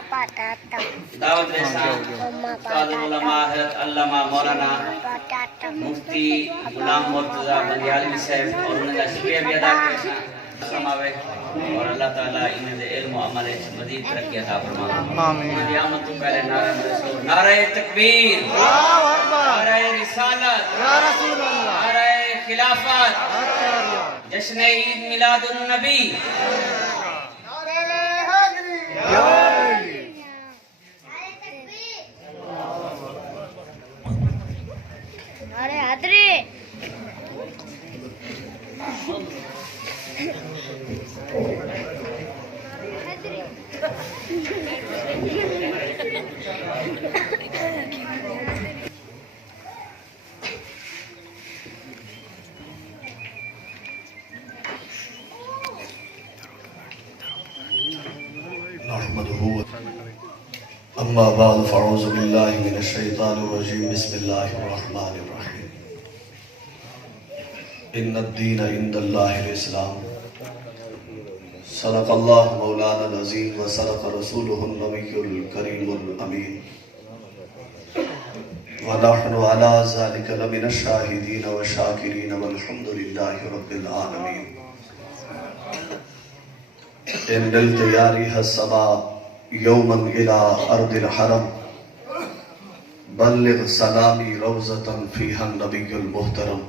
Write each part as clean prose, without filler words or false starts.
دعوت رسان استاد العلماء حضرت علامہ مولانا مفتی غلام مرتضی بنگالی صاحب اور ان کا شکریہ بھی ادا کرنا سماوے اور اللہ تعالیٰ انہیں دے علم و عمل مزید ترقی عطا فرمائے آمین قیامت تو پہلے نعرہ رسول نعرہ تکبیر نعرہ رسالت نعرہ خلافت جشن عید میلاد النبی نعرہ حیدری نحمده اما بعد فاعوذ باللہ من الشیطان الرجیم بسم اللہ الرحمن الرحیم ان الدین عند اللہ الاسلام صدق اللہ مولانا العظیم وصدق رسولہ النبی الکریم الامین ونحن علی ذلک لمن الشاہدین والشاکرین والحمد للہ رب العالمین ان للتیاری السما یوما الى ارض الحرم بلغ سلامی روزتا فیہا النبی المحترم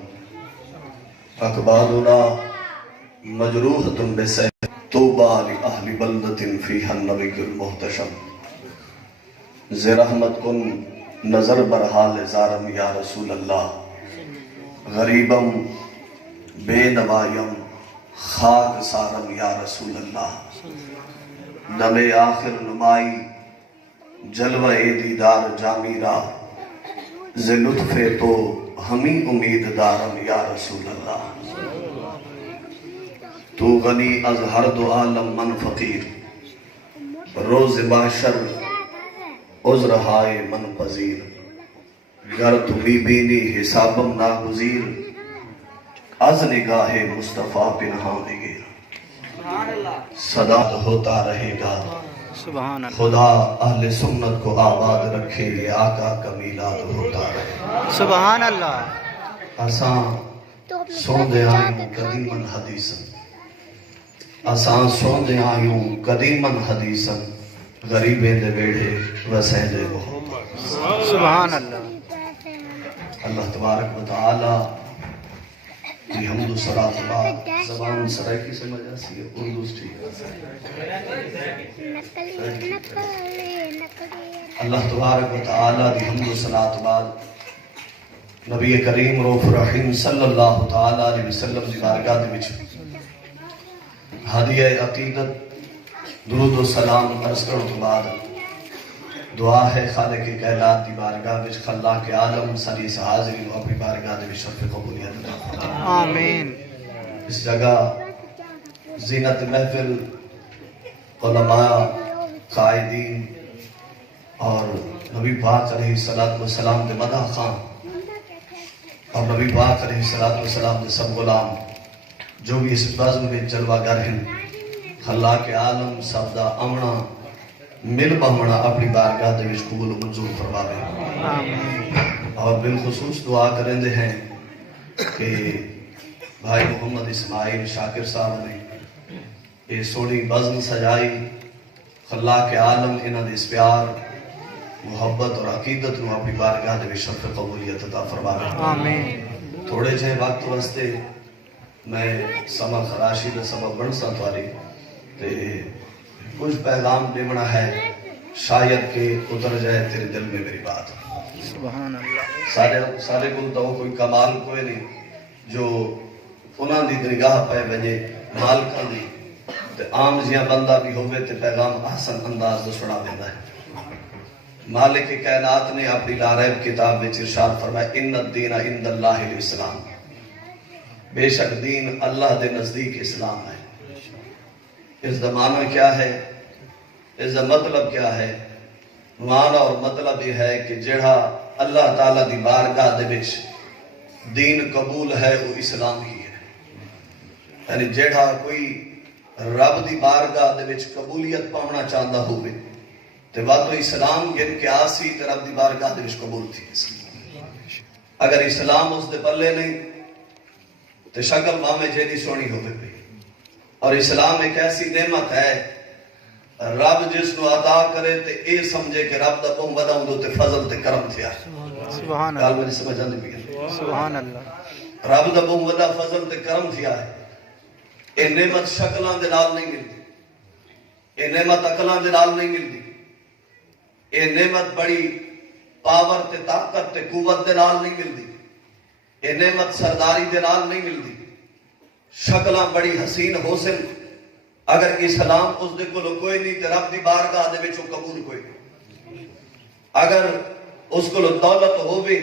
اقبالنا مجروحة بسیح توبہ لأہل بلدت فیہا النبی المحتشم زرحمت کن نظر برحال زارم یا رسول اللہ غریبم بے نوائم خاک سارم یا رسول اللہ دم آخر نمائی جلوہ دیدار جامیرہ ز لطف تو ہمیں امید دارم یا رسول اللہ تو غنی از ہر دو عالم من فقیر روز محشر عذر ہائے من پذیر گر تو بی بینی حسابم ناگزیر از نگاہ مصطفیٰ پنہاں نگیر صدا ہوتا رہے گا خدا اہل سنت کو آباد رکھے یہ آقا کا میلاد ہوتا رہے سبحان اللہ آسان سوندے آئیوں قدیمن حدیثن آسان سوندے آئیوں قدیمن حدیثن غریبیں دے بیڑے وسیلے وہ سبحان اللہ اللہ تبارک و تعالی جی حمد و صلاة بعد زبان سرائی کی سمجھ آسی ہے اردو ٹھیک اللہ تبارک و تعالی دی حمد و صلاة بعد نبی کریم روف رحیم صلی اللہ تعالی علیہ وسلم دی بارگاہ دی بچ ہدیہ عقیدت درود و سلام عرض کرو تو بعد دعا ہے خالق کائنات دی بارگاہ وچ خلاق عالم سری حاضرین و اپنی بارگاہ دے شرف قبولیت عطا فرمائے آمین اس جگہ زینت محفل علماء قائدین اور نبی پاک علیہ السلام دے مدح خان اور نبی پاک علیہ السلام دے سب غلام جو بھی اس بزم میں جلوہ گر ہیں خلاق عالم سب دا امنا مل بہمنا اپنی بارگاہ دے وچ قبول و منظور فرماوے اور بالخصوص دعا کریں دے ہیں کہ بھائی محمد اسماعیل شاکر صاحب نے یہ سوڑی بزم سجائی خلاق عالم انہاں دے اس پیار محبت اور عقیدت نو اپنی بارگاہ دے وچ شرف قبولیت عطا فرماوے آمین تھوڑے جے وقت واسطے میں سما خراشی دے سبب بن سا تواری تے کچھ پیغام دیونا ہے شاید کہ اتر جائے تیرے دل میں میری بات سبحان اللہ سارے کو تو کوئی کمال کوئی نہیں جو انہاں دی درگاہ پہ بجے مالکہ دی تے عام جیاں بندہ بھی ہوئے تے پیغام احسن انداز دے سنا دینا ہے مالک کائنات نے اپنی لاریب کتاب میں ارشاد فرمایا ان الدین عند اللہ الاسلام بے شک دین اللہ دے نزدیک اسلام ہے اس دا معنی کیا ہے اس دا مطلب کیا ہے معنی اور مطلب یہ ہے کہ جڑا اللہ تعالیٰ دی بارگاہ دے وچ دین قبول ہے وہ اسلام ہی ہے یعنی جڑا کوئی رب دی بارگاہ دے وچ قبولیت پاونا چاہتا ہوئے تے واتو اسلام گن کے آسی تے رب دی بارگاہ دے وچ قبول تھی. اگر اسلام اس دے پلے نہیں تے شکل ماں جیڑی سونی ہوے پئی. اور اسلام ایک ایسی نعمت ہے رب جس کو عطا کرے تے اے سمجھے کہ رب دا بہت بڑا اندو تے فضل تے کرم تھیا. سبحان گل اللہ میری سمجھ آندی پئی؟ سبحان اللہ رب دا بہت بڑا فضل تے کرم تھیا ہے. اے نعمت شکلاں دے نال نہیں ملدی, اے نعمت عقلاں دے نال نہیں ملدی, اے نعمت بڑی پاور تے طاقت تے قوت دے نال نہیں ملدی, اے نعمت سرداری دے نال نہیں ملدی. شکلاں بڑی حسین حسن اگر اسلام اس دے کولو کوئی نہیں تے رب دی بارگاہ دے وچ قبول کوئی نہیں. اگر اس کولو دولت ہووے,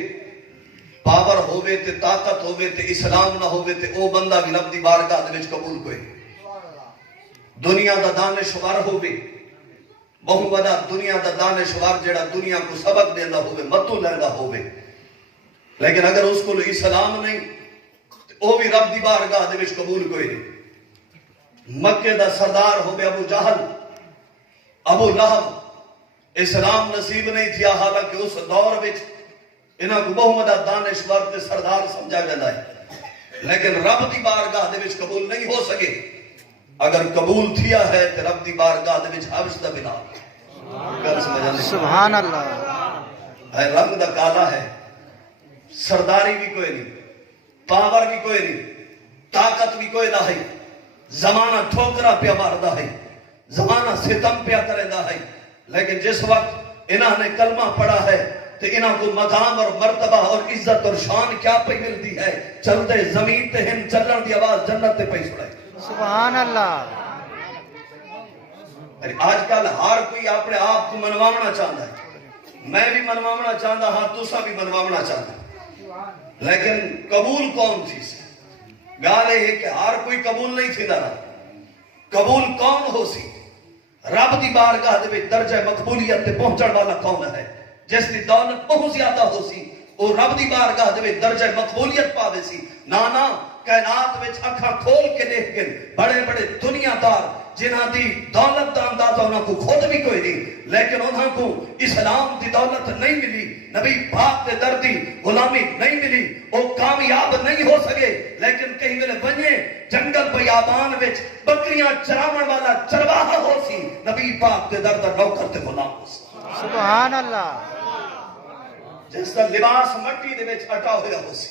پاور ہووے تے طاقت ہووے تے اسلام نہ ہووے تے او بندہ بھی رب دی بارگاہ دے وچ قبول کوئی نہیں. دنیا دا دانشور ہووے, بہت بڑا دنیا دا دانشور جڑا دنیا کو سبق دیندا ہووے, متو لیندا ہووے, لیکن اگر اس کولو اسلام نہیں او بھی رب دی بارگاہ دے وچ قبول کوئی نہیں. مکے دا سردار ہووے ابو جہل, ابو لہب, اسلام نصیب نہیں تھیا, حالانکہ اس دور وچ انہاں کو بہت بڑا دانشور تے سردار سمجھا جاندا ہے, لیکن رب دی بارگاہ دے وچ قبول نہیں ہو سکے. اگر قبول تھیا ہے تے رب دی بارگاہ دے وچ حبش دا بنا. گل سمجھ آندی؟ سبحان اللہ ہے رنگ دا کالا ہے, سرداری بھی کوئی نہیں, پاور بھی کوئی نہیں, طاقت بھی کوئی نہ ہے. زمانہ ٹھوکرا پیا ماردا ہے, زمانہ ستم پیا کردا ہے, لیکن جس وقت انہاں نے کلمہ پڑھا ہے تو انہاں کو مقام اور مرتبہ اور عزت اور شان کیا پہ ملتی ہے, چلتے زمین تے ہن چلن دی آواز جنت تے پہ سنائی. سبحان اللہ. آج کل ہر کوئی اپنے آپ کو منواونا چاہتا ہے, میں بھی منواونا چاہتا ہاں, تسا بھی منواونا چاہتا, لیکن قبول کون تھی سے گال ہے کہ ہر کوئی قبول نہیں تھی دارا. قبول کون ہو سی؟ رب دی بارگاہ دے وچ درجہ مقبولیت تے پہنچن والا کون ہے؟ جس دی دولت بہت زیادہ ہو سی او رب دی بارگاہ دے وچ درجہ مقبولیت پاوے سی. نانا کائنات وچ اکھاں کھول کے دیکھ کے بڑے بڑے دنیا دار جنہاں دی دولت دا اندازہ انہاں کو خود بھی کوئی نہیں, لیکن انہاں کو اسلام دی دولت نہیں ملی, نبی پاک دے در دی غلامی نہیں ملی, وہ کامیاب نہیں ہو سکے. لیکن کہیں ویلے بنے جنگل بیابان وچ بکریاں چراون والا چرواہا ہو سی, نبی پاک دے در دا نوکر تے غلام ہو سی. سبحان اللہ. جس دا لباس مٹی دے وچ اٹا ہویا ہو سی,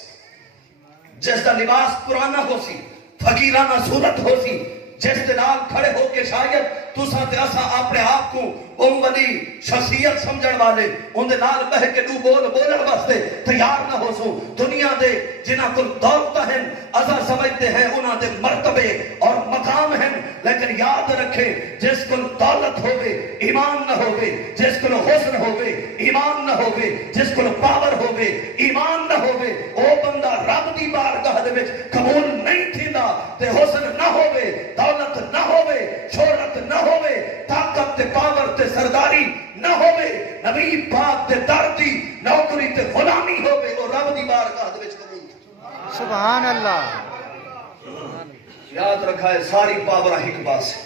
جس دا لباس پرانا ہو سی, فقیرانہ صورت ہو سی, جس دے نال کھڑے ہو کے شاید تساں تے اساں اپنے آپ کو بڑی شخصیت سمجھن والے ان دے نال بہ کے دو بولن واسطے تیار نہ ہو سو. دنیا دے جنہاں کو دولت ہیں اساں سمجھتے ہیں انہاں دے مرتبے اور مقام ہیں, لیکن یاد رکھے جس کو دولت ہوگے ایمان نہ ہوگے, جس کو حسن ہوگے ایمان نہ ہوگے, جس کو پاور ہوگے ایمان نہ ہوگے, او بندہ رب دی بارگاہ دے وچ قبول نہیں تھیندا. تے حسن نہ ہوگے, دولت نہ ہوگے, شہرت نہ ہوگے, طاقت تے پاور تے سرداری نہ ہوگے, نبی پاک تے در دی نوکری تے غلامی ہوگے, وہ رب دی بارگاہ دے وچ قبول تھی. سبحان اللہ. یاد رکھا ہے ساری پاور ایک پاس ہے,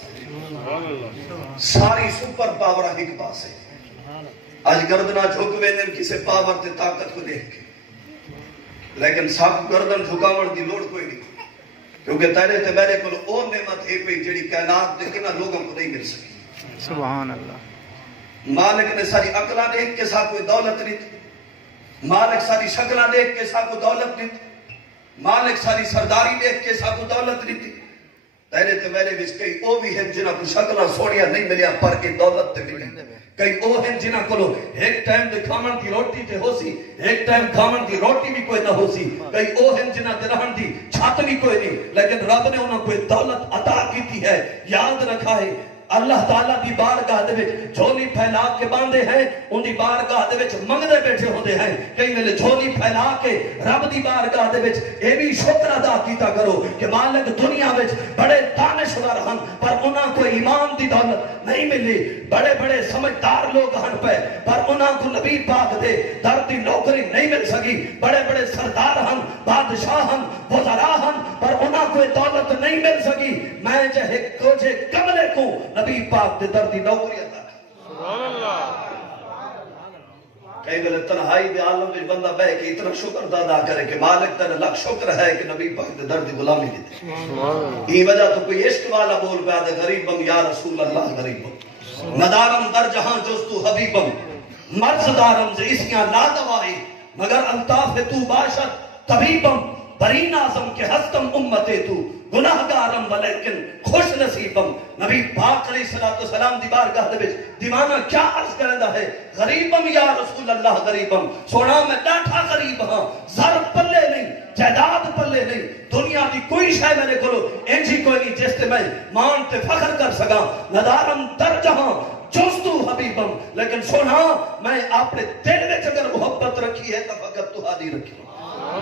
ساری سپر پاور ایک پاس ہے. آج گردنا جھکوے نے کسی پاور تے طاقت کو دیکھ کے, لیکن سب گردن جھکاون دی لوڑ کوئی نہیں, کیونکہ تیرے تے میرے کو او نعمت ہے پئی جڑی کائنات دے کنا لوگوں کو نہیں مل سکی. سبحان اللہ. مالک نے ساری عقلاں دیکھ کے سا کوئی دولت نہیں, مالک ساری شکلاں دیکھ کے سا کوئی دولت نہیں, مالک ساری سرداری دیکھ کے سا کوئی دولت نہیں. تیرے تے میرے وچ کئی او بھی ہیں جنہاں کو شکلاں سونیاں نہیں ملیا پر کے دولت تے ملی. کئی او ہیں جنہاں کو ایک ٹائم دے کھاون دی روٹی تے ہو سی, ایک ٹائم کھاون دی روٹی بھی کوئی نہ ہو سی. کئی او ہیں جنہاں تے رہن دی چھت بھی کوئی نہیں, لیکن رب نے انہاں کو دولت عطا کیتی ہے. یاد رکھا ہے اللہ تعالیٰ دی بارگاہ دے وچ جھولی پھیلا کے باندھے ہیں, ان دی بارگاہ دے وچ منگدے بیٹھے ہوندے ہیں. کئی ویلے جھولی پھیلا کے رب دی بارگاہ دے وچ اے بھی شکر ادا کیتا کرو کہ مالک دنیا وچ بڑے دانشور ہن پر انہاں کو ایمان دی دولت نہیں ملی. بڑے بڑے سمجھدار لوگ ہن پہ پر انہاں کو نبی پاک دے در دی نوکری نہیں مل سکی. بڑے بڑے سردار ہن, بادشاہ ہن, وزراء ہن پر انہاں کو دولت نہیں مل سکی. میں چاہے کوجے کملے کو نبی پاک دے در دی نوکری عطا. سبحان اللہ. ایگل تنہائی دے عالم وچ بندہ بہ کے اتنا شکر ادا کرے کہ مالک تیرا لاکھ شکر ہے کہ نبی پاک دے درد غلامی دیتے یہ وجہ تو کوئی عشق والا بول پیا دے غریبم یا رسول اللہ غریبم ندارم در جہاں جستو حبیبم مرض دارم سے اسیاں لا دوائی مگر الطاف تو باشد طبیبم بری نازم کے ہستم امتے تو گناہگارم ولیکن خوش نصیبم نبی پاک علیہ السلام دی بارگاہ دے وچ دیوانہ کیا عرض کرندا ہے غریبم یا رسول اللہ غریبم سونا میں ڈاٹھا غریب ہاں زر پلے نہیں جائیداد پلے نہیں دنیا دی کوئی شے میرے کولو انجی کوئی نہیں جس تے میں مان تے فخر کر سکا ندارم در جہاں جستو حبیبم لیکن سونا میں اپنے دل وچ اگر محبت رکھی ہے تو فقط تہاڈی رکھی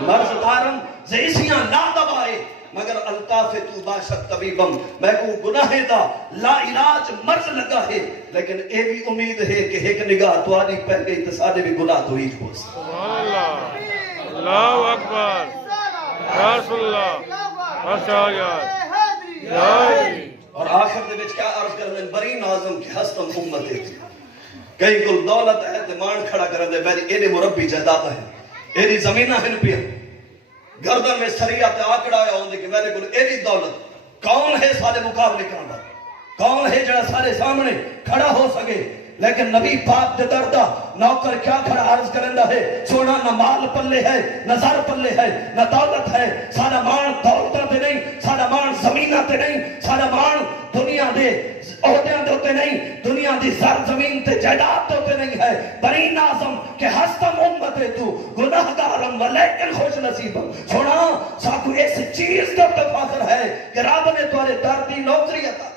مرض دارم زیسیاں لا دبائے مگر الطاف تو باشد طبیبم میں کو گناہ دا لا علاج مرض لگا ہے لیکن اے بھی امید ہے کہ ایک نگاہ تہاڈی پہ گئی تے ساڈے بھی گناہ تو ہی ہو سبحان اللہ اللہ اکبر رسول اللہ اور آخر دے وچ کیا عرض کرنے بری نازم کی ہستم امت ہے کئی کل دولت ہے تے مان کھڑا کرن دے میری اینے مربی جائیداد ہے ایری زمینہ ہن پیا گردن میں سریعہ تے آکڑا آیا ہوندے کہ میرے کل ایری دولت کون ہے سارے مقابلے کرنا کون ہے جڑا سارے سامنے کھڑا ہو سکے لیکن نبی پاک دے دردہ نوکر کیا کھڑا عرض کرندہ ہے سونا نہ مال پلے ہے نہ زر پلے ہے نہ دولت ہے سارا مان دولتہ دے نہیں سارا مان زمینہ تے نہیں سارا مان دنیا دے عہدیاں دے ہوتے نہیں دنیا دی زر زمین تے جائیداد دے ہوتے نہیں ہے بری نازم کہ ہستم امت تو گناہگارم ولیکن خوش نصیبم سونا ساکو اس چیز دے ہوتے فاضر ہے کہ رب نے توارے دردی نوکری عطا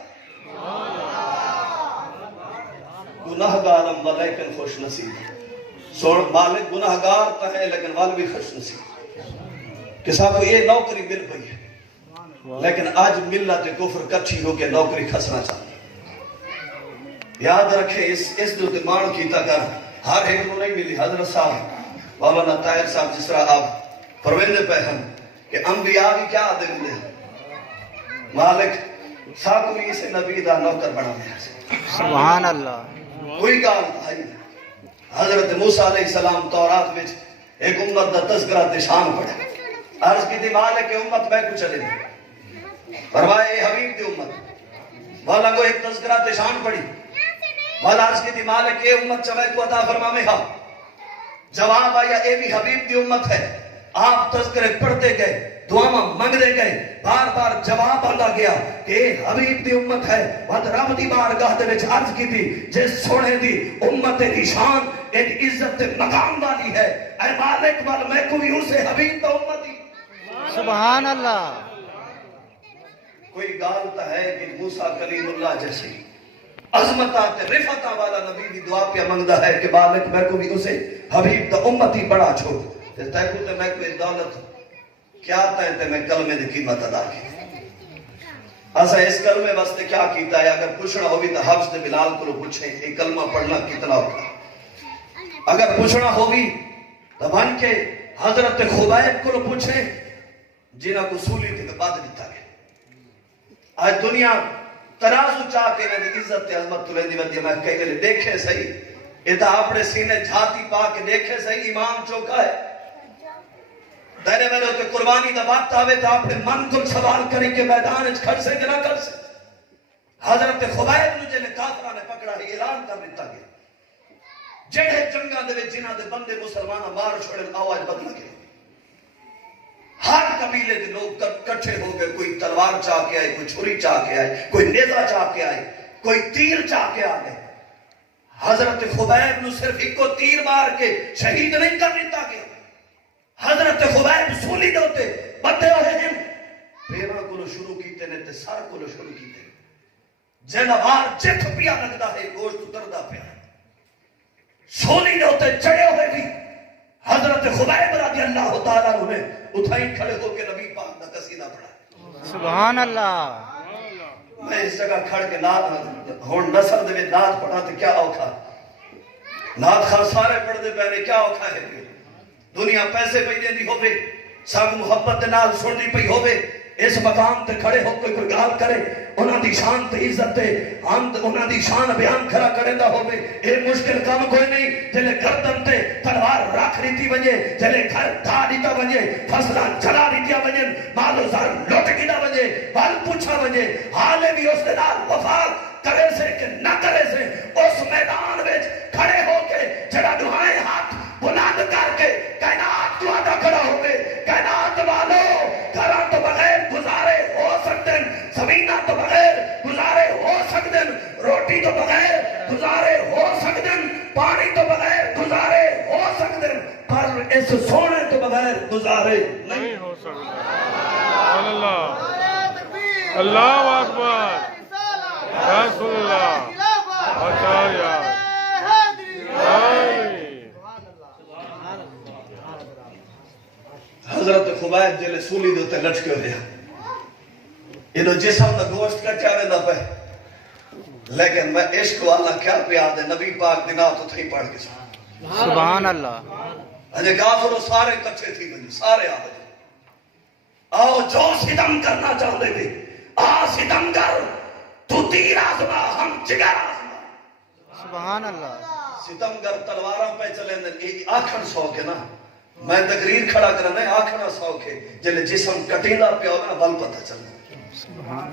گناہگارم ولیکن خوش نصیب سوڑ مالک گناہگار تا ہے لیکن وال بھی خوش نصیب کہ صاحب یہ نوکری مل پئی ہے لیکن آج ملت کفر کچھی ہو کے نوکری کھسنا چاہتے یاد رکھے اس دو دمان کیتا کر ہر ایک کو نہیں ملی حضرت صاحب مولانا طاہر صاحب جس طرح آپ پروندے پہ ہم کہ انبیاء بھی کیا آدھے ملے مالک صاحب کو اسے نبی دا نوکر بنا دیا سبحان اللہ کوئی گال آئی حضرت موسیٰ علیہ السلام تورات میں ایک امت دا تذکرہ دشان پڑھا عرض کی دی مالک کہ امت میں کو چلے دی فرمائے اے حبیب دی امت والا کو ایک تذکرہ دشان پڑھی والا عرض کی دی مالک اے امت چوئے کو عطا فرما میں ہاں جواب آیا اے بھی حبیب دی امت ہے آپ تذکرے پڑھتے گئے دعاں منگتے گئے بار بار جواب آندا گیا کہ حبیب دی امت ہے وقت رب دی بارگاہ دے وچ عرض کی تھی جس سونے دی امت دی شان ایک عزت مقام والی ہے اے مالک وال میں کوئی اسے حبیب دا امتی سبحان اللہ کوئی گالتا ہے کہ موسیٰ کلیم اللہ جیسے عظمتات رفتہ والا نبی دی دعا پہ منگدا ہے کہ مالک میں کوئی اسے حبیب دا امتی بڑا چھوڑ تے کو تے میں کوئی دولت کیا تے میں کلمے دی قیمت ادا کی اسا اس کلمے واسطے کیا کیتا ہے اگر پوچھنا ہوگی تو حفظ دے بلال کو پوچھیں یہ کلمہ پڑھنا کتنا ہوتا اگر پوچھنا ہوگی تو بن کے حضرت خبیب کو پوچھیں جنہاں کو سولی تھے کہ بعد دیتا گیا آج دنیا ترازو چاہ کے نہ عزت تے عظمت تو لیندی ودی میں کہے گئے دیکھے صحیح یہ تو اپنے سینے جھاتی پا کے دیکھے صحیح امام چوکا ہے تیرے میں نے قربانی دا وقت آوے تو اپنے من کو سوال کریں کہ میدان اچھ کھڑ سے کہ نہ کر سے حضرت خبیب نے جنہیں کافرہ نے پکڑا ہے اعلان کر دیتا گیا جڑے جنگاں دے جنہاں دے بندے مسلمانہ مار چھوڑے آواز بدل گئے ہر قبیلے دے لوگ کٹھے ہو گئے کوئی تلوار چاہ کے آئے کوئی چھری چاہ کے آئے کوئی نیزہ چاہ کے آئے کوئی تیر چاہ کے آئے حضرت خبیب نے صرف ایک کو تیر مار کے شہید نہیں کر دیتا گیا حضرت خبیب سولی دوتے بڑھتے ہوئے ہیں پیرہ کو شروع کیتے نے تے سار کو شروع کیتے جنوار جت پیا لگتا ہے گوشت اتردہ پیا سولی دوتے چڑے ہوئے بھی حضرت خبیب رضی اللہ تعالیٰ نے اٹھائی کھڑے ہو کے نبی پاک دا قصیدہ پڑھا سبحان اللہ میں اس جگہ کھڑ کے نات ہون نصر دے میں نات پڑھا تو کیا اوکھا نات خان سارے پڑھ دے پہنے کیا اوکھا ہے دنیا پیسے پہ دیں دی ہوئے سب محبت نال سن دی پہ ہوئے اس مقام تے کھڑے ہو کوئی گال کرے انہاں دی شان تے عزت تے حمد انہاں دی شان بیان کھڑا کریندا ہوے اے مشکل کام کوئی نہیں جلے گردن تے تلوار رکھ دیتی ونجے جلے گھر ڈھا دیتا ونجے فصلاں جلا دیتیا ونجے مال و زر لٹ گدا ونجے بل پوچھا ونجے حالے بھی اس دے نال وفا کرے سے کہ نہ کرے سے اس میدان وچ کھڑے ہو کے جڑا دعائیں ہاتھ بلند کر کے کائنات تو ادا کھڑا ہوئے کائنات والو گھراں تو بغیر گزارے ہو سکتے ہیں زمیناں تو بغیر گزارے ہو سکتے ہیں روٹی تو بغیر گزارے ہو سکتے ہیں پانی تو بغیر گزارے ہو سکتے ہیں پر اس سونے تو بغیر گزارے نہیں ہو سکتا اللہ اللہ اکبر رسول اللہ آچاریہ حضرت خبیب جلے سولی دوتے لٹکے ہو رہا انہوں جسم دا گوشت کر چاہے نہ پہ لیکن میں عشق والا کیا پیار دے نبی پاک دینا تو تھی پڑھ کے سبحان اللہ اجے کافروں سارے کچھے تھی بنی سارے آبادی آؤ جو ستم کرنا چاہتے تھے آ ستم کر تو تیر آزما ہم جگر آزما سبحان اللہ ستم کر تلواراں پہ چلیں دے آکھن سوکے نا میں تقریر کھڑا کرنا ہے آکھنا سوکے جلے جسم کٹیلا پہ ہونا بل پتہ چلنا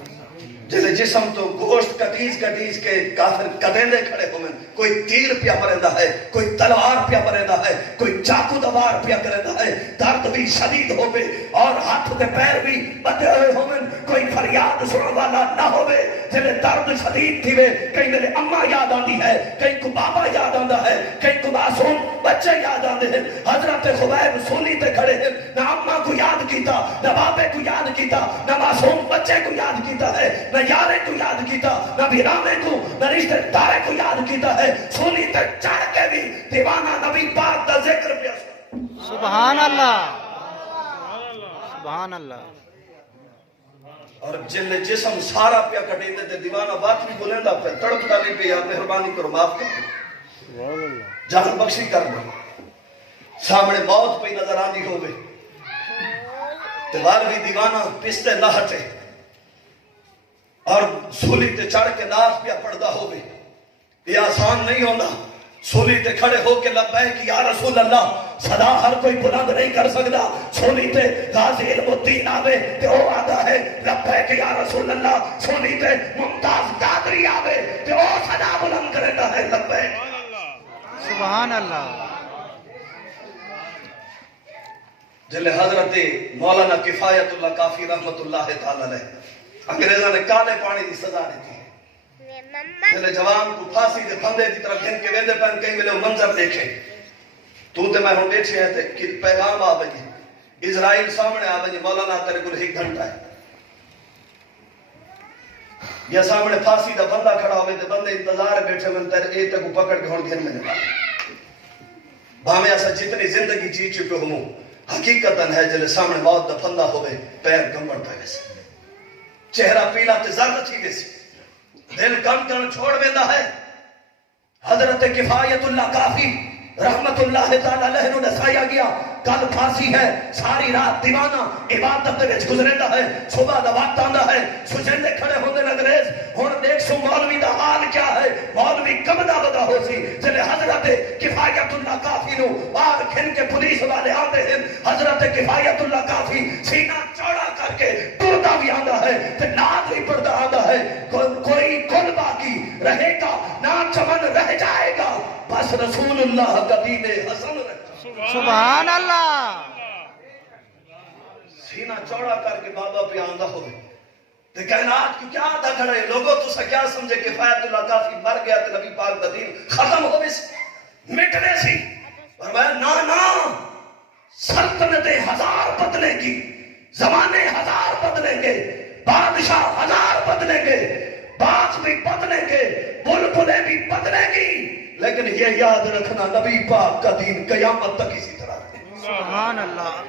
جلے جسم تو گوشت کٹیز کے کافر کٹیندے کھڑے ہوئے کوئی تیر پیا پریندہ ہے کوئی تلوار پیا پریندہ ہے کوئی چاقو دوار پیا کریندہ ہے درد بھی شدید ہوئے اور ہاتھ دے پیر بھی بندے ہوئے ہوئے کوئی فریاد سننے والا نہ ہوئے جلے درد شدید تھی وے کہیں میرے اماں یاد آندی ہے کہیں کو بابا یاد آندہ ہے کہیں کو معصوم بچے یاد آندے ہیں حضرت خبیب سولی تے کھڑے ہیں نہ اماں کو یاد کیتا نہ بابے کو یاد کیتا نہ معصوم بچے کو یاد کیتا ہے نہ یارے کو یاد کیتا نہ بیرامے کو نہ رشتہ دارے کو یاد کیتا ہے سولی تے چڑھ کے بھی دیوانہ نبی پاک دا ذکر پیا سبحان اللہ سبحان اللہ اور جلے جسم سارا پیا کٹے دے دیوانہ بات بھی بولندہ پہ تڑپتا نہیں پہ یا مہربانی کرو معاف کر جان بخشی کر دو سامنے موت پہ نظر آنی ہو گئی دیوار بھی دیوانہ پستے نہ ہٹے اور سولی تے چڑھ کے ناز پیا پڑھدا ہوئے یہ آسان نہیں ہونا سولی تے کھڑے ہو کے لبیک یا رسول اللہ صدا ہر کوئی بلند نہیں کر سکتا سولی تے غازی علم الدین آوے تے او آدھا ہے لبیک یا رسول اللہ سولی تے ممتاز قادری آوے تے او صدا بلند کرتا ہے لبیک سبحان اللہ جلے حضرت مولانا کفایت اللہ کافی رحمت اللہ تعالی علیہ انگریزہ نے کالے پانی دی سزا دی تھی جلے جوان کو پھانسی دے پھندے دی طرف گھن کے ویندے پہن کہیں ملے منظر دیکھیں تو تے میں ہوں بیٹھے ہیں کہ پیغام آ بجی اسرائیل سامنے آ بجی مولانا تیرے کو ایک گھنٹہ ہے یا سامنے پھانسی دا بندہ کھڑا ہوئے تے بندے انتظار بیٹھے میں تیرے اے تک پکڑ کے ہون گھن میں نکا بھامے ایسا جتنی زندگی جی چکے ہوں حقیقتاً ہے جلے سامنے موت دا پھندہ ہوئے پیر کمبڑ پہ ویسے چہرہ پیلا تے زرد تھی ویسے دل کم کرن چھوڑ بیندہ ہے حضرت کفایت اللہ کافی رحمت اللہ تعالیٰ علیہ نے نسایا گیا کل پھانسی ہے ساری رات دیوانہ عبادت دے وچ گزریندا ہے صبح دا وقت آندا ہے سجندے کھڑے ہوندے انگریز ہن دیکھ سو مولوی دا حال کیا ہے مولوی کمدا بدا ہو سی جلے حضرت کفایت اللہ کافی نو باہر کھن کے پولیس والے آندے ہیں حضرت کفایت اللہ کافی سینہ چوڑا کر کے ٹرتا بھی آندا ہے تے ناز بھی پڑھتا آندا ہے کوئی کل باقی رہے گا نہ چمن رہ جائے گا بس رسول اللہ کا دین حسن رہے سبحان اللہ سینہ چوڑا کر کے بابا پہ آندہ ہوئے تے کائنات کی کیا آدھا کھڑے لوگوں تو سا کیا سمجھے کفایت اللہ کافی مر گیا تے نبی پاک دا دین ختم ہوئے سی مٹنے سی فرمایا نا سلطنتیں ہزار بدلیں گی زمانے ہزار بدلیں گے بادشاہ ہزار بدلیں گے باغ بھی بدلیں گے بلبلیں بھی بدلیں گی لیکن یہ یاد رکھنا نبی پاک کا دین قیامت تک اسی طرح ہے سبحان اللہ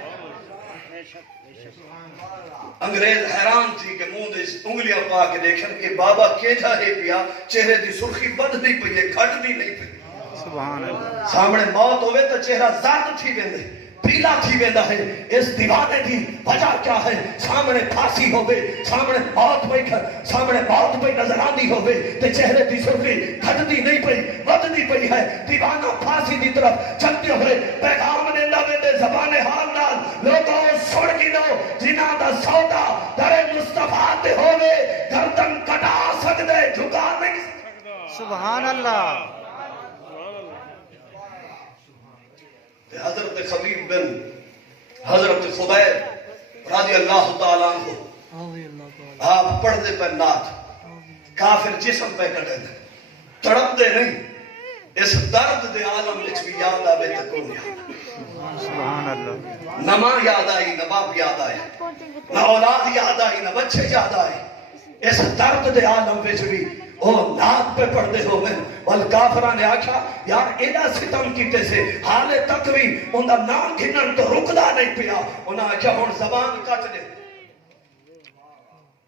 انگریز حیران تھی کہ منہ دے انگلیاں پا کے دیکھن کہ بابا کے جائے پیا چہرے دی سرخی بد نہیں پئی ہے کھٹ بھی نہیں پئی سبحان اللہ سامنے موت ہوئے تو چہرہ زرد تھی ویندے پیلا تھی ویندہ ہے. اس دیوانے کی وجہ کیا ہے؟ سامنے پھانسی ہوئے، سامنے موت پہ نظر آندی ہوئے تے چہرے دی سرخی گھٹدی نہیں پئی، وددی پئی ہے. دیوانہ پھانسی دی طرف چلتے ہوئے پیغام نے لوے دے زبان حال نال لوگوں سن کی لو جنہاں دا سودا در مصطفیٰ تے ہوئے گردن کٹا سکدے جھکا نہیں سکدا. سبحان اللہ. حضرت خبیب بن حضرت خبیب رضی اللہ تعالیٰ عنہ آپ پڑھتے پہ نات کافر جسم پہ کٹے دے تڑپ دے نہیں. اس درد دے عالم وچ بھی یاد آوے تے کون یاد. سبحان اللہ. نہ ماں یاد آئی، نہ باپ یاد آئے، نہ اولاد یاد آئی، نہ بچے یاد آئے. اس درد دے عالم وچ بھی وہ نات پہ پڑھتے ہو میں وال کافران نے آکھا یار ایڈا ستم کیتے سے حالے تک بھی انہا نام گھنن تو رکدا نہیں پیا. انہا آکھا ہون زبان کٹ دے،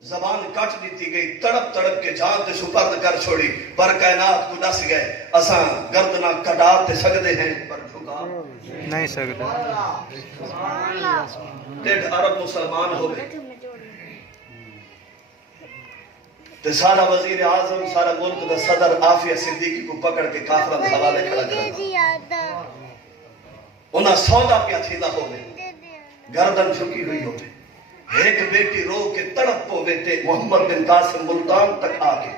زبان کٹ دیتی گئی، تڑپ تڑپ کے جان تے سپرد کر چھوڑی. پر کائنات کو دس گئے اساں گردنا کٹاتے سکدے ہیں پر جھکا نہیں سکتے. 1.5 ارب مسلمان ہوئے تے سارا وزیر اعظم سارا ملک دا صدر عافیہ صدیقی کو پکڑ کے کافران دے حوالے کھڑا کرا. انہاں سودا پیا تھیلا ہوئے، گردن جھکی ہوئی ہوئے. ایک بیٹی رو کے تڑپ ہوئے تے محمد بن قاسم ملتان تک آگے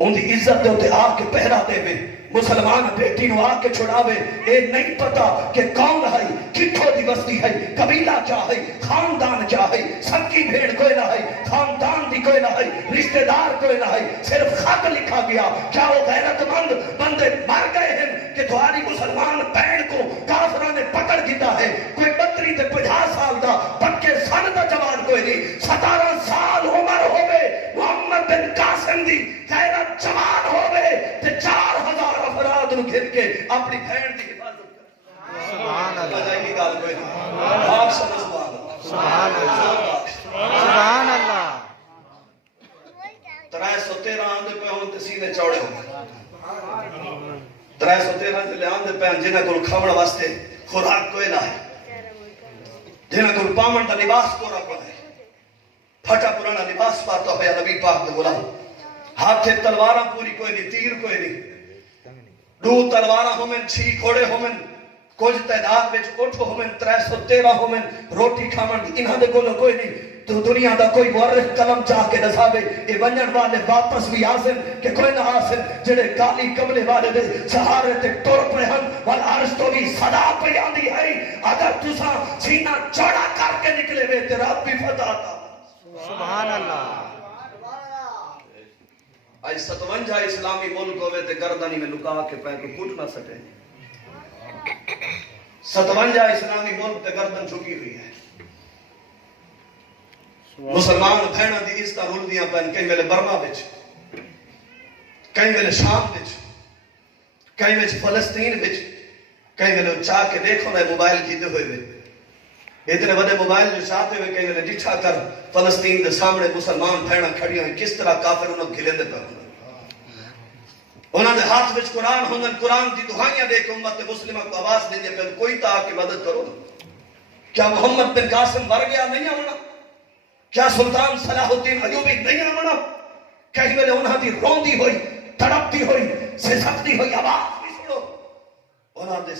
ان دی عزت دے ہوتے آ کے پہرا دے میں مسلمان بیٹی نو آ کے چھڑاوے. اے نہیں پتا کہ کون ہے، کتھوں دی بستی ہے، قبیلہ کیا ہے، خاندان کیا ہے. سکی بھیڑ کوئی نہ ہے، خاندان دی کوئی نہ ہے، رشتہ دار کوئی نہ ہے، صرف خط لکھا گیا. کیا وہ غیرت مند بندے مر گئے ہیں کہ تمہاری مسلمان بہن کو کافران نے پکڑ گیا ہے؟ کوئی 32 تے 50 سال دا پکے سن دا جوان کوئی نہیں. 17 سال عمر ہوئے محمد بن قاسم دی غیرت جوان ہوئے تے 4000 افراد نو گھر کے اپنی بہن دی حفاظت کر. سبحان اللہ. بجائے گال کوئی نہیں. آپ سب سبحان اللہ. سبحان اللہ. سبحان اللہ. 313 آندے پہ ہوں تے سینے چوڑے ہوں. 313 تے لے آندے پہ جنہ کو کھامڑ واسطے خوراک کوئی نہ ہے، جنہ کو پامن دا لباس کو رکھا ہے. پھٹا پرانا لباس پاتا ہویا نبی پاک دے غلام. ہاتھے تلواراں پوری کوئی نہیں، تیر کوئی نہیں. 2 تلواراں ہومن، 6 گھوڑے ہومن، کچھ تعداد وچ اٹھ ہومن، 313 ہومن. روٹی کھامن انہاں دے کولوں کوئی نہیں. تو دنیا دا کوئی مورخ قلم چاہ کے نصابے اے ونجن والے واپس بھی آسن کہ کوئی نہ آسن جڑے کالی کملے والے دے سہارے تے ٹر پہ ہن وال عرش تو بھی صدا پہ آندی ہے. اگر تساں سینہ چوڑا کر کے نکلے وے تے رب بھی فتح عطا. سبحان اللہ. آج 57 اسلامی ملک ہوئے تے گردنی میں لکا کے پہ کو کٹ نہ سکے. 57 اسلامی ملک تے گردن جھکی ہوئی ہے. مسلمان بہناں دی عزت رلدیاں پین کئی ویلے برما وچ، کئی ویلے شام وچ، کئی وچ فلسطین وچ، کئی ویلے چاہ کے دیکھو نہ موبائل کیتے ہوئے وے. اتنے بڑے موبائل جو چاہتے ہوئے کئی ویلے ڈٹھا کر فلسطین دے سامنے مسلمان بہناں کھڑیاں ہیں کس طرح کافر انہوں کھلے دے پہ انہوں نے ہاتھ وچ قرآن ہوندن، قرآن دی دعائیاں دے کے امت مسلمہ کو آواز دیں دے پہ کوئی تا کہ مدد کرو. کیا محمد بن قاسم مر گیا نہیں آمنا؟ کیا سلطان صلاح الدین ایوبی نہیں آمنا؟ کہیں میں نے انہاں دی روندی ہوئی، تڑپتی ہوئی، سسکتی ہوئی آواز بھی سنو. انہاں دے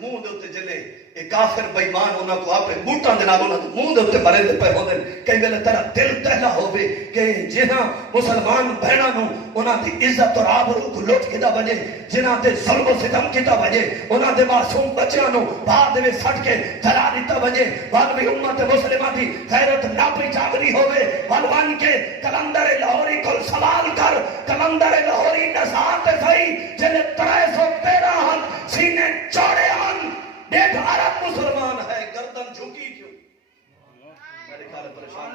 منہ دے اتے جلے ایک کافر بیمان انہاں کو آپ بوٹاں دے نال انہاں دے منہ دے اتے مرے دے پہ ہوندن. کہیں میں نے تیرا دل تہلا ہوئے کہ جنہاں مسلمان بہناں نو انہاں دی عزت اور آبرو کو لوٹ کیتا بجے، جنہاں دے ظلم و ستم کیتا بجے، انہاں دے معصوم بچیاں نو بعد میں سٹ کے جلا دیتا بجے. بعد میں امت مسلمہ دی غیرت نہ پہ جاگری ہوئے. والوان کے کلندر لاہوری کو سوال کر، کلندر لاہوری نسات سہی جنہیں 313 ہن سینے چوڑے ہن. 1.5 ارب مسلمان ہے، گردن جھکی کیوں؟ میرے خیال پریشان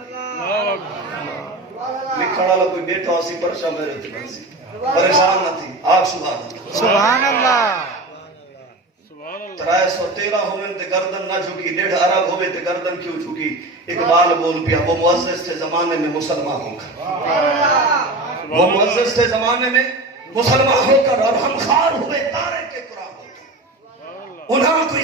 لکھن والا کوئی بیٹا اسی پریشان میرے تھے پریشان نہ تھی. آپ سبحان اللہ. 313 ہوئے تے گردن نہ جھکی، 1.5 ارب ہوئے تے گردن کیوں جھکی؟ اقبال بول پیا وہ معزز تھے زمانے میں مسلمان ہو کر، وہ معزز تھے زمانے میں مسلمان ہو کر، اور ہم خار ہوئے تارے کے قرآن ہو کر. انہاں کوئی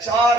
4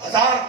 1000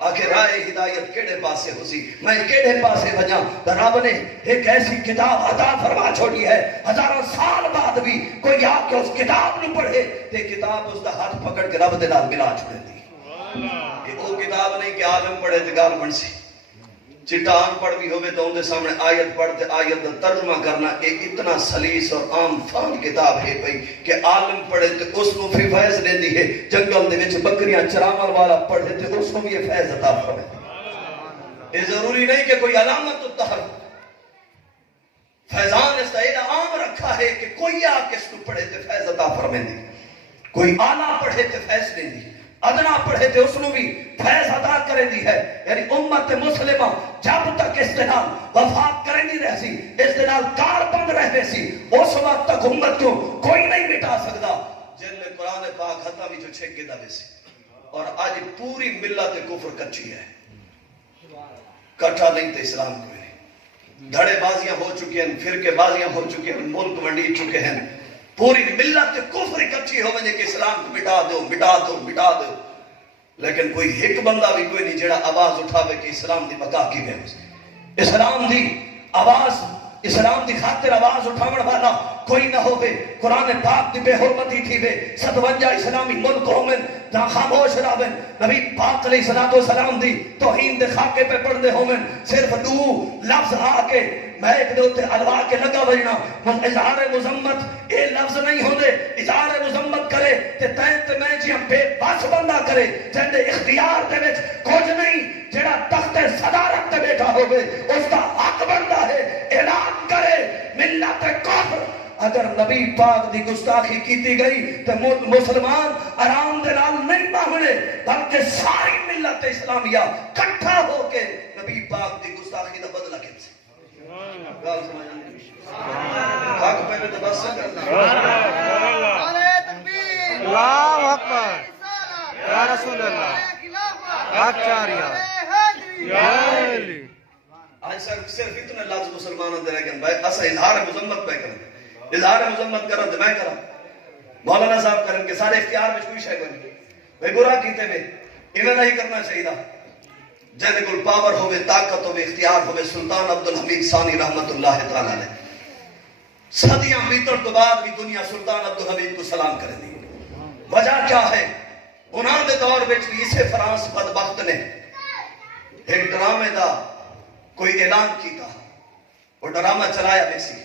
آخر رائے ہدایت کیڑے پاسے ہو سی میں کیڑے پاسے وجہ رب نے ایک ایسی کتاب عطا فرما چھوڑی ہے ہزاروں سال بعد بھی کوئی آ کے اس کتاب نو پڑھے تے کتاب اس دا ہاتھ پکڑ کے رب دے نال ملا چھوڑے دی یہ وہ کتاب نہیں کہ عالم پڑھے تے گال بن سی چٹا ان پڑھ بھی ہوئے تو ان دے سامنے آیت پڑھتے آیت دا ترجمہ کرنا ایک اتنا سلیس اور عام فان کتاب ہے بھئی کہ عالم پڑھے تے اس کو بھی فیض دے دی ہے جنگل دے وچ بکریاں چراون والا پڑھے تے اس کو بھی یہ فیض عطا فرمائے یہ ضروری نہیں کہ کوئی علامت التحر فیضان اس دا عام رکھا ہے کہ کوئی آ کے اس کو پڑھے تے فیض عطا فرمائے دی کوئی اعلیٰ پڑھے تے فیض دے دی ادنا پڑھے تھے اس نے بھی فیض ادا کرے دی ہے یعنی امت مسلمہ جب تک اس دنال وفات کرے نہیں رہ سی اس دنال کار بند رہے سی اس وقت تک امت کو کوئی نہیں مٹا سکتا جن میں قرآن پاک حتہ بھی جو چھک کے دبے سی اور آج پوری ملت کفر کچی ہے کٹھا نہیں تھے اسلام کو دھڑے بازیاں ہو چکے ہیں فرقے بازیاں ہو چکے ہیں ملک منڈی چکے ہیں پوری ملت کفر اکٹھی ہو وجے کہ اسلام کو مٹا دو مٹا دو مٹا دو لیکن کوئی ایک بندہ بھی کوئی نہیں جڑا آواز اٹھاوے کہ اسلام دی بقا کی ہے اسلام دی آواز اسلام دی خاطر آواز اٹھاون والا کوئی نہ ہوئے قرآن پاک دی بے حرمتی تھی وے 57 اسلامی ملک ہومن جہاں خاموش راوین نبی پاک علیہ السلام دی توہین دے خاکے پہ پڑھنے ہومن صرف دو لفظ آ کے میں ایک دوتے علوا کے لگا بجنا اظہار مذمت اے لفظ نہیں ہوندے اظہار مذمت کرے تے تینت میں جی ہم بے بس بندہ کرے جہاں اختیار دے وچ کچھ نہیں جڑا تخت صدارت تے بیٹھا ہوئے اس کا حق بندہ ہے اعلان کرے ملت کفر اگر نبی پاک دی گستاخی کیتی گئی تو مسلمان آرام دے نال نہیں باہنے بلکہ ساری ملت اسلامیہ کٹھا ہو کے نبی پاک دی گستاخی دا بدلہ کھینچے گال سمجھانے حق پہلے تو بس کرنا اللہ اکبر یا رسول اللہ حق چاریا یا علی آج صرف اتنے لفظ مسلمانوں دے رہے کہ اسا اظہار مذمت پہ کریں اظہار مذمت کرن تے میں کراں مولانا صاحب کرن کہ سارے اختیار وچ کوئی شے کوئی بے برا کیتے میں ایویں نہیں کرنا چاہیے جن کو پاور ہوے طاقت ہوے اختیار ہوے سلطان عبدالحمید ثانی رحمت اللہ تعالی علیہ صدیاں بیتن تو بعد بھی دنیا سلطان عبدالحمید کو سلام کرے دی وجہ کیا ہے انہاں دے دور وچ اسے فرانس بدبخت نے ایک ڈرامے دا کوئی اعلان کیتا وہ ڈرامہ چلایا بیسی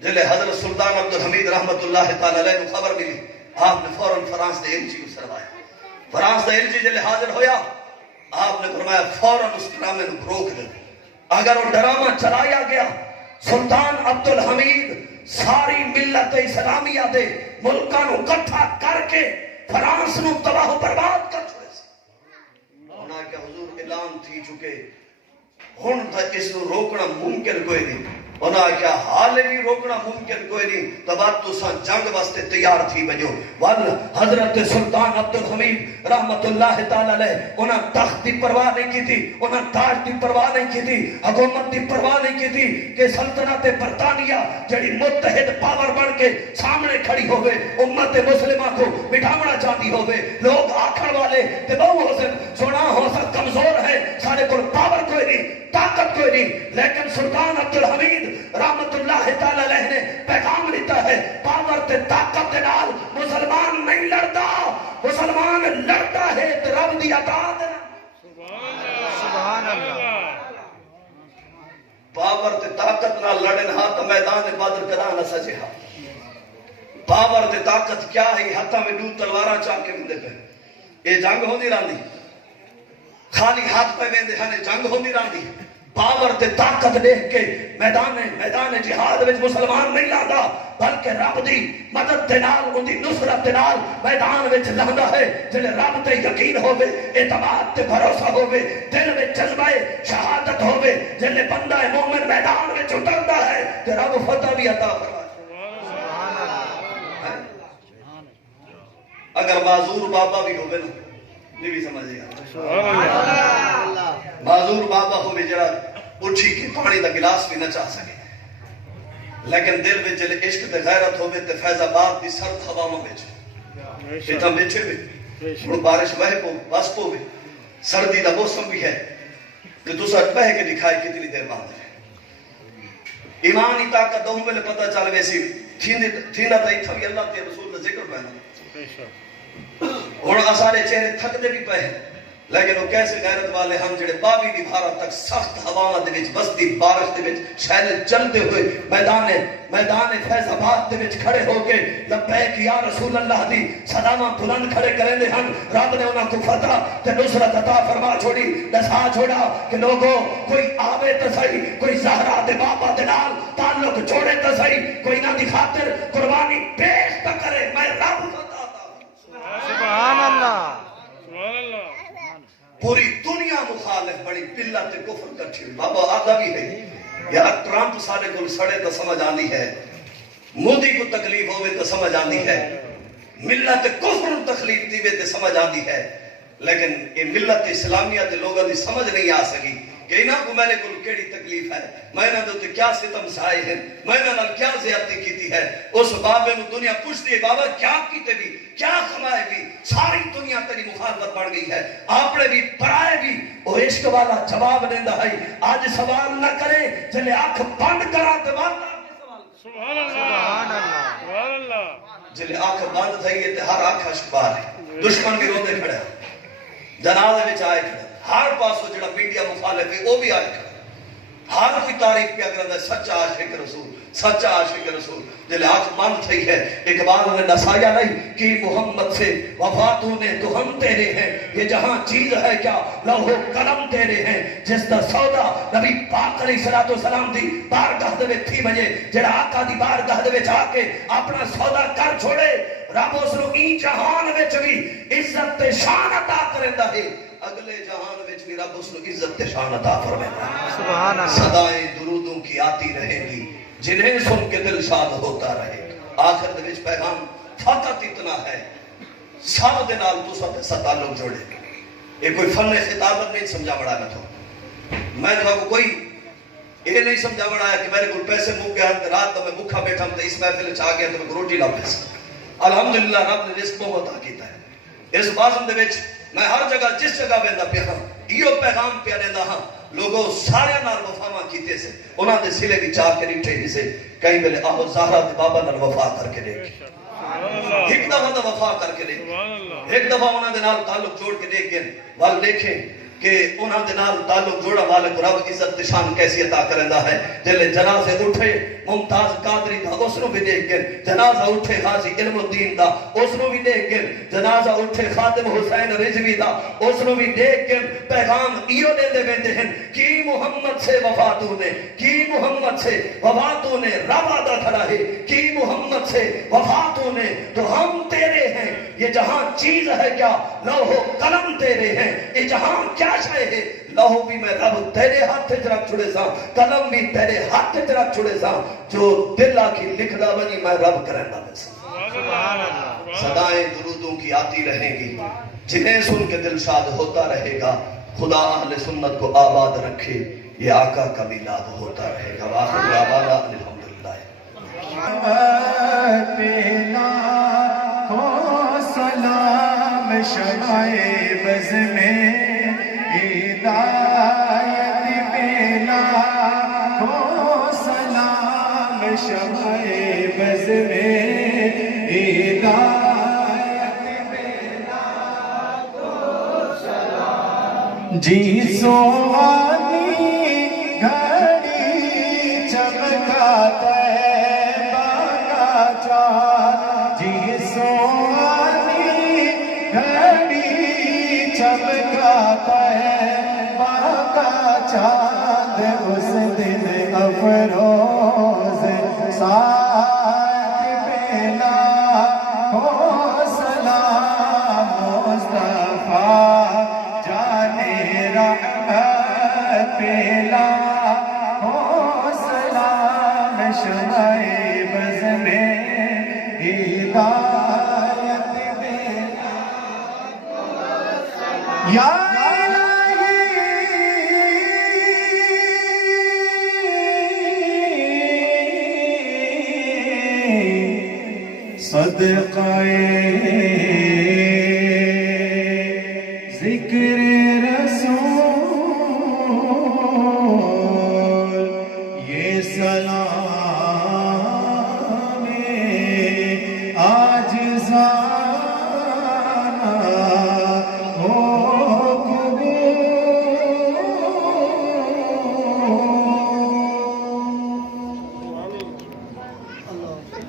جلے حضرت سلطان عبدالحمید رحمت اللہ تعالی علیہ کو خبر ملی آپ نے فوراً فرانس دے ایلچی کو سروایا فرانس دے ایلچی جلے حاضر ہویا آپ نے فرمایا فوراً اس ڈرامے کو روک دے اگر وہ ڈرامہ چلایا گیا سلطان عبدالحمید ساری ملت اسلامیہ دے ملکاں نو اکٹھا کر کے فرانس نو تباہ و برباد کر چھوڑے سے انہاں کہ حضور اعلان تھی چکے ہن اس کو روکنا ممکن کوئی نہیں انہاں کیا حال بھی روکنا ممکن کوئی نہیں تبات تو سا جنگ واسطے تیار تھی بجو وال حضرت سلطان عبدالحمید رحمت اللہ تعالی علیہ انہاں تخت دی پرواہ نہیں کی تھی انہاں تاج دی پرواہ نہیں کی تھی حکومت دی پرواہ نہیں کی تھی کہ سلطنت برطانیہ جڑی متحد پاور بن کے سامنے کھڑی ہوئے امت مسلمہ کو مٹھاونا چاہتی ہوئے لوگ آکھر والے تے بہو حسن سنا ہو سا کمزور ہے سارے کو پاور کوئی نہیں طاقت کوئی نہیں لیکن سلطان عبدالحمید رحمت اللہ تعالی علیہ نے پیغام لیتا ہے پاور تے طاقت دے نال مسلمان نہیں لڑتا مسلمان لڑتا ہے تے رب دی اطاعت سبحان اللہ پاور تے طاقت نال لڑن ہاں تو میدان بدر کرا نہ سجے ہاں پاور تے طاقت کیا ہے ہاتھاں میں دو تلواراں چاہ کے وندے پہ اے جنگ ہوندی رہندی خالی ہاتھ پہ ویندے ہنے جنگ ہوندی رہندی پاور تے طاقت دیکھ کے میدان جہاد وچ مسلمان نہیں لاندا بلکہ رب دی مدد دے نال ان دی نصرت دے نال میدان وچ لاندا ہے جڑے رب تے یقین ہوے اعتماد تے بھروسہ ہوے دل وچ جذبہ شہادت ہوے جڑے بندہ مومن میدان وچ اتردا ہے تے رب فتح بھی عطا فرمائے اگر معذور بابا بھی ہوے نا یہ بھی سمجھے گا معذور بابا ہوئے جڑا اٹھی کے پانی دا گلاس بھی نہ چاہ سکے لیکن دل میں جلے عشق تے غیرت ہوئے تے فیض آباد دی سرد ہوا میں بیچے اتنا بیچے بھی بارش وہے پو بس پو بھی سردی دا موسم بھی ہے کہ تسا بہ کے دکھائے کتنی دیر بعد ہے ایمان ہی طاقت دو میں پتہ چل ویسی تھیندا تے تھوی اللہ تے رسول دا ذکر پہنا ہن اسارے چہرے تھک دے بھی پے لیکن وہ کیسے غیرت والے ہم جڑے بابی دی بھارا تک سخت ہواواں دے وچ بستی بارش دے وچ شہر چلتے ہوئے میدان فیض آباد دے وچ کھڑے ہو کے لبیک یا رسول اللہ دی صداواں بلند کھڑے کریندے ہن رب نے انہاں کو فتح تے نصرت عطا فرما چھوڑی دسا چھوڑا کہ لوگوں کوئی آوے تے صحیح کوئی زہرا دے بابا دے نال تعلق جوڑے تے صحیح کوئی نہ دی خاطر قربانی پیش نہ کرے میں رب فتح عطا سبحان اللہ سبحان اللہ پوری دنیا مخالف بڑی ملت کفر کٹھی ہوئی بابا آدھا بھی ہے یا ٹرمپ سارے کو سڑے تو سمجھ آندی ہے مودی کو تکلیف ہوئے تو سمجھ آندی ہے ملت کفر تکلیف دیوے تو سمجھ آندی ہے لیکن یہ ملت اسلامیہ دے لوگوں دی سمجھ نہیں آ سکی کہ انہاں کو میں نے کوئی کیڑی تکلیف ہے میں نے تو کیا ستم سائے ہیں میں نے کیا زیادتی کیتی ہے اس بابے میں دنیا پوچھتی ہے بابا کیا کیتے بھی کیا کھمائے بھی ساری دنیا تیری مخالفت بڑھ گئی ہے آپ نے بھی پرائے بھی وہ عشق والا جواب دیندہ ہے آج سوال نہ کرے چلے آنکھ بند کرا تو سبحان اللہ سبحان اللہ جلے آنکھ بند تھئی ہے تے ہر آنکھ اشکبار ہے دشمن بھی روندے کھڑے جنازے وچ آئے کھڑے ہر پاسو جڑا میڈیا مخالف ہے وہ بھی آئے کھڑے ہر کوئی تعریف پہ اگر ہے سچا عاشق رسول سچا عاشق رسول جلے آنکھ بند تھئی ہے اقبال نے نسایا نہیں کہ محمد سے وفاتوں نے تو ہم تیرے ہیں یہ جہاں چیز ہے کیا لوح و قلم تیرے ہیں جس دا سودا نبی پاک علیہ السلام دی بارگاہ دے وچ تھی بجے جڑا آقا دی بارگاہ دے وچ آ کے اپنا سودا کر چھوڑے رب اس نو ای جہان وچ بھی عزت تے شان عطا کریندا ہے اگلے جہان وچ بھی رب اس نو عزت تے شان عطا فرمائے سبحان اللہ صدائیں درودوں کی آتی رہیں گی جنہیں سن کے دل شاد ہوتا رہے آخر دے وچ پیغام فقط اتنا ہے سب دے نال تساں تے تعلق جوڑے یہ کوئی فن خطابت نہیں سمجھا بڑا میں تو کوئی یہ نہیں سمجھا بڑا ہے کہ میرے کو پیسے مک گئے ہیں رات تو میں بھوکا بیٹھا ہوں تے اس محفل وچ آ گیا تے میں روٹی لا پیسہ الحمدللہ رب نے رزق بہت عطا کیتا ہے اس بازم دے وچ میں ہر جگہ جس جگہ ویندا پیا ہاں ایو پیغام پیا دیندا ہاں لوگوں سارے نال وفاواں کیتے سے انہاں دے سلے وچ آ کے ریٹھے سے کئی ویلے آہو زہرا تے بابا نال وفا کر کے دیکھ ایک دفعہ تو وفا کر کے دیکھ ایک دفعہ انہاں دے نال تعلق جوڑ کے دیکھ گئے وال دیکھیں کہ انہاں دے نال تعلق جوڑا والے کو رب عزت شان کیسی عطا کرندا ہے جلے جنازے اٹھے ممتاز قادری دا اس نو بھی دیکھ گئے جنازہ اٹھے غازی علم الدین دا اس نو بھی دیکھ گئے جنازہ اٹھے خادم حسین رضوی دا اس نو بھی دیکھ گئے پیغام ایو دیندے ویندے ہیں کی محمد سے وفاتوں نے کی محمد سے وفاتوں نے رب آدھا کھڑا ہے کی محمد سے وفاتوں نے تو ہم تیرے ہیں یہ جہاں چیز ہے کیا لوح و قلم تیرے ہیں یہ جہاں کیا شے ہے لوح بھی میں رب تیرے ہاتھ وچ رکھ چھڑے سا قلم بھی تیرے ہاتھ وچ رکھ چھڑے سا جو دل کی لکھدا بنی میں رب کرندا ویسا سبحان اللہ صدائیں درودوں کی آتی رہیں گی جنہیں سن کے دل شاد ہوتا رہے گا خدا اہل سنت کو آباد رکھے یہ آقا کا میلاد ہوتا رہے گا وآخر دعوانا الحمدللہ سلام شمائے بز میں ہدایت پیلا کو سلام شمائے بز میں ہدایت پیلا کو سلام جی سوانی گھڑی چمکاتا ہے باغا چار جی سوانی گھڑی چمکاتا ہے باغا چاند اس دن افروز ساتھ پیلا ہو سلام مصطفیٰ جانے رحمت پیلا ہو سلام شمائے بز میں ہدایت پیلا یا صدقائے